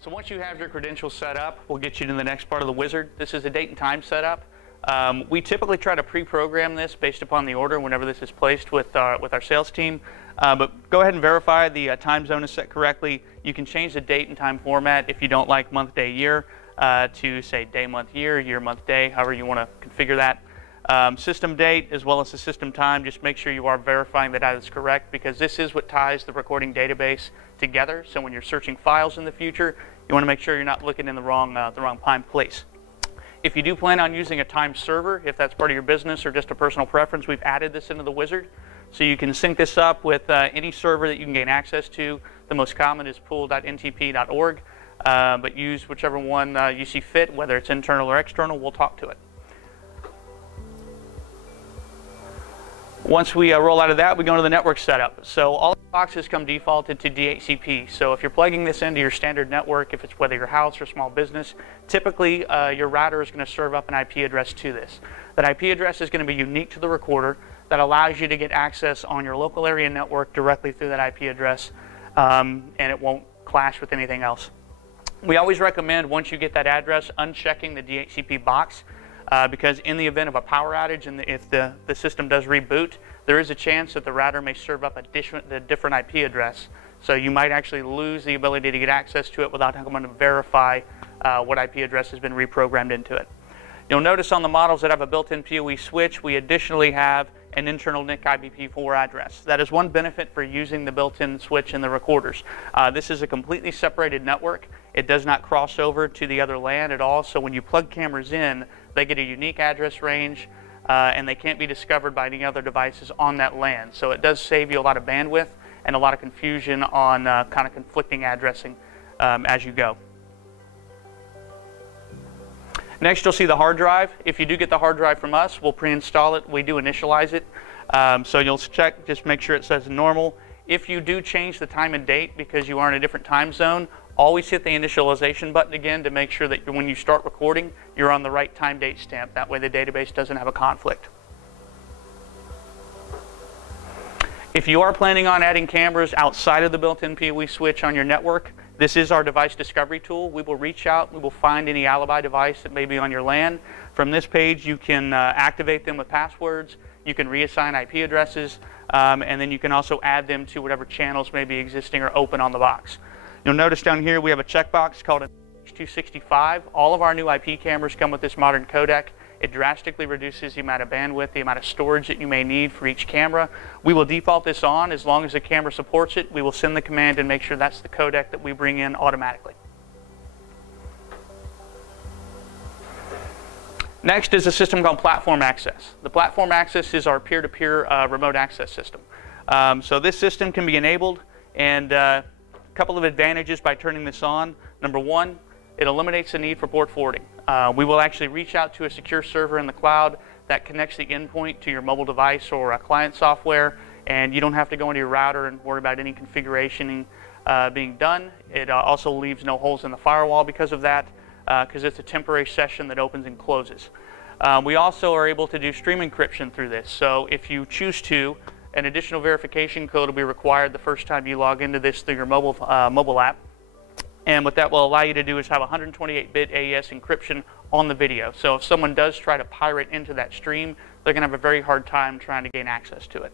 So once you have your credentials set up, we'll get you to the next part of the wizard. This is a date and time setup. We typically try to pre-program this based upon the order whenever this is placed with our sales team. But go ahead and verify the time zone is set correctly. You can change the date and time format if you don't like month, day, year to say day, month, year, year, month, day, however you want to configure that. System date as well as the system time, just make sure you are verifying that is correct, because this is what ties the recording database together. So when you're searching files in the future, you want to make sure you're not looking in the wrong time place. If you do plan on using a time server, if that's part of your business or just a personal preference, we've added this into the wizard. So you can sync this up with any server that you can gain access to. The most common is pool.ntp.org, but use whichever one you see fit, whether it's internal or external. We'll talk to it. Once we roll out of that, we go into the network setup. So all the boxes come defaulted to DHCP. So if you're plugging this into your standard network, if it's whether your house or small business, typically your router is going to serve up an IP address to this. That IP address is going to be unique to the recorder. That allows you to get access on your local area network directly through that IP address, and it won't clash with anything else. We always recommend, once you get that address, unchecking the DHCP box. Because in the event of a power outage and if the system does reboot, there is a chance that the router may serve up a different IP address. So you might actually lose the ability to get access to it without having to verify what IP address has been reprogrammed into it. You'll notice on the models that have a built-in PoE switch, we additionally have an internal NIC IPv4 address. That is one benefit for using the built-in switch in the recorders. This is a completely separated network. It does not cross over to the other LAN at all, so when you plug cameras in, they get a unique address range, and they can't be discovered by any other devices on that LAN. So it does save you a lot of bandwidth and a lot of confusion on kind of conflicting addressing as you go. Next, you'll see the hard drive. If you do get the hard drive from us, we'll pre-install it. We do initialize it. So you'll check, just make sure it says normal. If you do change the time and date because you are in a different time zone, always hit the initialization button again to make sure that when you start recording, you're on the right time date stamp. That way the database doesn't have a conflict. If you are planning on adding cameras outside of the built-in PoE switch on your network, this is our device discovery tool. We will reach out, we will find any Alibi device that may be on your LAN. From this page, you can activate them with passwords, you can reassign IP addresses, and then you can also add them to whatever channels may be existing or open on the box. You'll notice down here we have a checkbox called an H265. All of our new IP cameras come with this modern codec. It drastically reduces the amount of bandwidth, the amount of storage that you may need for each camera. We will default this on as long as the camera supports it. We will send the command and make sure that's the codec that we bring in automatically. Next is a system called Platform Access. The Platform Access is our peer-to-peer remote access system. So this system can be enabled, and a couple of advantages by turning this on. Number one, it eliminates the need for port forwarding. We will actually reach out to a secure server in the cloud that connects the endpoint to your mobile device or a client software, and you don't have to go into your router and worry about any configuration being done. It also leaves no holes in the firewall because of that, because it's a temporary session that opens and closes. We also are able to do stream encryption through this. So if you choose to, an additional verification code will be required the first time you log into this through your mobile app. And what that will allow you to do is have 128-bit AES encryption on the video. So if someone does try to pirate into that stream, they're going to have a very hard time trying to gain access to it.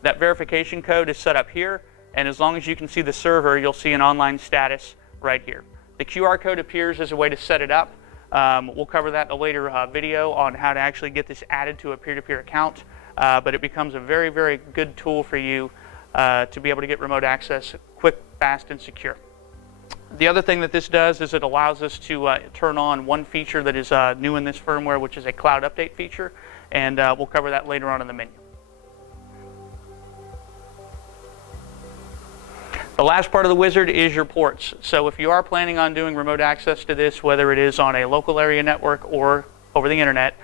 That verification code is set up here, and as long as you can see the server, you'll see an online status right here. The QR code appears as a way to set it up. We'll cover that in a later video on how to actually get this added to a peer-to-peer account, but it becomes a very, very good tool for you to be able to get remote access quick, fast, and secure. The other thing that this does is it allows us to turn on one feature that is new in this firmware, which is a cloud update feature, and we'll cover that later on in the menu. The last part of the wizard is your ports. So if you are planning on doing remote access to this, whether it is on a local area network or over the internet,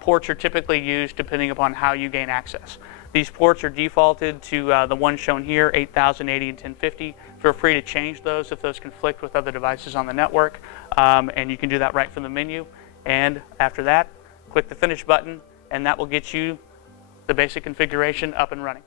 ports are typically used depending upon how you gain access. These ports are defaulted to the one shown here, 8080 and 1050. Feel free to change those if those conflict with other devices on the network, and you can do that right from the menu. And after that, click the Finish button, and that will get you the basic configuration up and running.